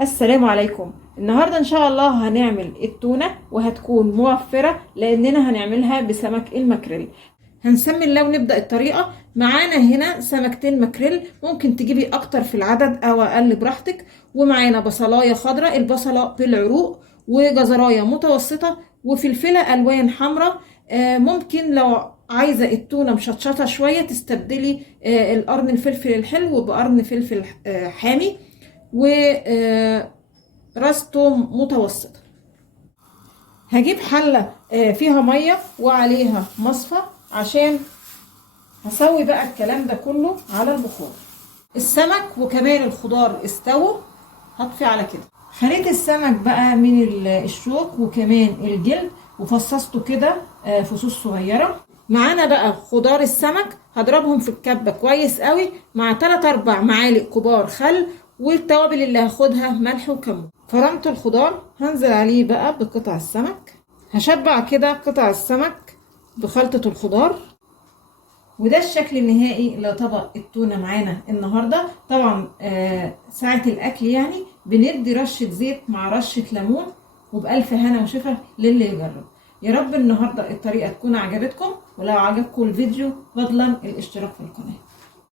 السلام عليكم. النهاردة ان شاء الله هنعمل التونة وهتكون موفرة لاننا هنعملها بسمك المكريل. هنسمي الله ونبدأ الطريقة. معانا هنا سمكتين مكريل، ممكن تجيبي اكتر في العدد او اقل براحتك. ومعانا بصلاية خضراء، البصلة بالعروق، وجزراية متوسطة، وفلفلة الوان حمراء. ممكن لو عايزة التونة مشطشطة شوية تستبدلي القرن الفلفل الحلو بقرن فلفل حامي، وراس توم متوسطة. هجيب حلة فيها مية وعليها مصفى عشان هسوي بقى الكلام ده كله على البخار. السمك وكمان الخضار استووا، هطفي على كده. خليت السمك بقى من الشوك وكمان الجلد وفصصته كده فصوص صغيرة. معانا بقى خضار السمك، هضربهم في الكبة كويس قوي مع 3-4 معالق كبار خل، والتوابل اللي هاخدها ملح وكمون. فرمت الخضار، هنزل عليه بقى بقطع السمك. هشبع كده قطع السمك بخلطة الخضار. وده الشكل النهائي لطبق التونة معانا النهاردة. طبعا ساعة الأكل يعني بندي رشة زيت مع رشة ليمون، وبألف هنا وشفا للي يجرب. يا رب النهاردة الطريقة تكون عجبتكم، ولو عجبكم الفيديو فضلا الاشتراك في القناة.